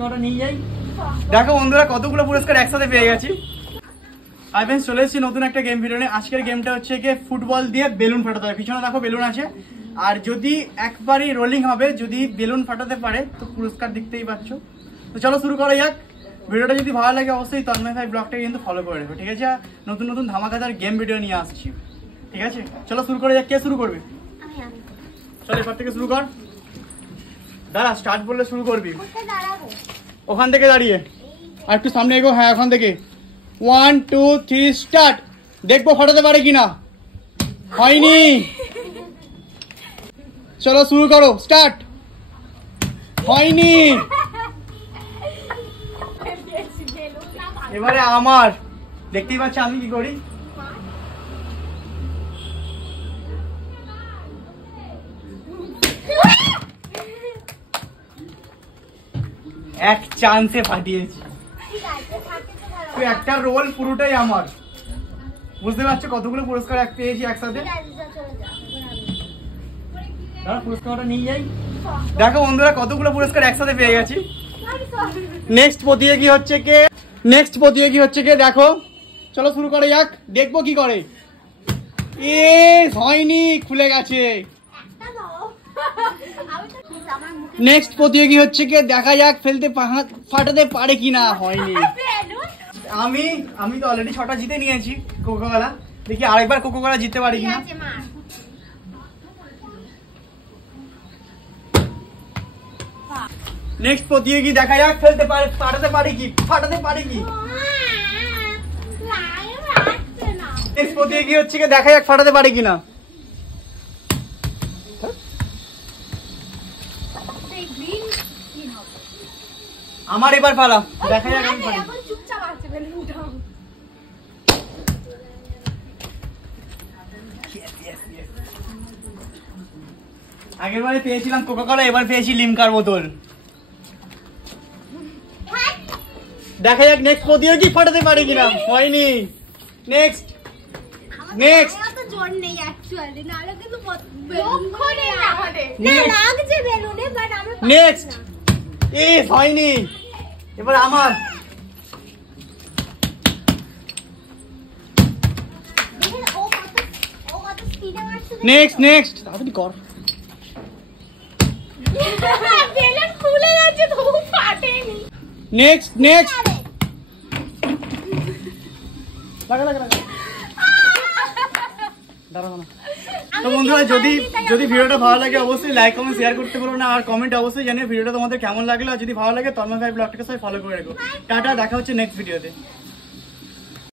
পুরস্কারটা নিয়ে যাই। দেখো বন্ধুরা কতগুলো পুরস্কার একসাথে পেয়ে গেছি। আর ফ্রেন্ডস চলে এসেছি নতুন একটা গেম ভিডিও নিয়ে। আজকের গেমটা হচ্ছে কি ফুটবল দিয়ে বেলুন ফাটাতে হবে। পিছনে দেখো বেলুন আছে, আর যদি একবারই রোলিং হবে, যদি বেলুন ফাটাতে পারে তো পুরস্কার দেখতেই পাচ্ছ। তো চলো শুরু করা যাক। ভিডিওটা যদি ভালো লাগে অবশ্যই তন্ময় ভাই ব্লগটাকে কিন্তু ফলো করে রাখো, ঠিক আছে? নতুন নতুন ধামাকাদার গেম ভিডিও নিয়ে আসছি, ঠিক আছে? চলো শুরু করা যাক। কে শুরু করবে? চলো এবার থেকে শুরু কর। দাঁড়া, স্টার্ট বললে শুরু করবি। ওখান থেকে দাঁড়িয়ে আর একটু সামনে এগো। হ্যাঁ, ওখান থেকে 1 2 3 স্টার্ট। দেখবো ফাটাতে পারে কিনা। হয়নি। চলো শুরু করো, স্টার্ট। হয়নি। এবারে আমার, দেখতেই পাচ্ছি আমি কি করি। এক চান্সে ফাটিয়েছি। তো একটা রোল পুরোটাই আমার। বুঝতে পারছো কতগুলো পুরস্কার পেয়েছি একসাথে। পুরস্কারটা নিয়ে যাই। দেখো বন্ধুরা কতগুলো পুরস্কার একসাথে পেয়ে গেছি। নেক্সট প্রতিযোগী হচ্ছে কে দেখো। চলো শুরু করে যাক, দেখবো কি করে। হয়নি, খুলে গেছে। নেক্সট প্রতিযোগী হচ্ছে কে, দেখা যাক ফাটাতে পারে কিনা। হয়নি। আমি তো অলরেডি 6টা জিতে নিয়েছি কোকোকোলা। দেখি আরেকবার কোকোকোলা জিততে পারি কিনা। নেক্সট প্রতিযোগী দেখা যাক ফাটাতে পারে কি। নেক্সট প্রতিযোগী হচ্ছে কি, দেখা যাক ফাটাতে পারে কিনা। আমার এবার পালা, দেখা যাক আমি পারি। আগের বারে পেয়েছিলাম কোকাকোলা, এবার পেয়েছি লিমকার বোতল। দেখা যাক নেক্সট প্রতিযোগী ফাটাতে পারে কিনা। হয়নি। নেক্সট হয়নি। এবার আমার। নেক্সট তাড়াতাড়ি কর। নেক্সট তো বন্ধুরা যদি ভিডিওটা ভালো লাগে অবশ্যই লাইক কমেন্ট শেয়ার করতে পারো না, আর কমেন্ট অবশ্যই জানিয়ে ভিডিওটা তোমাদের কেমন লাগলো। আর যদি ভালো লাগে তন্ময় ভাই ব্লগটাকে সবাই ফলো করে রাখো। টাটা, দেখা হচ্ছে নেক্সট ভিডিওতে।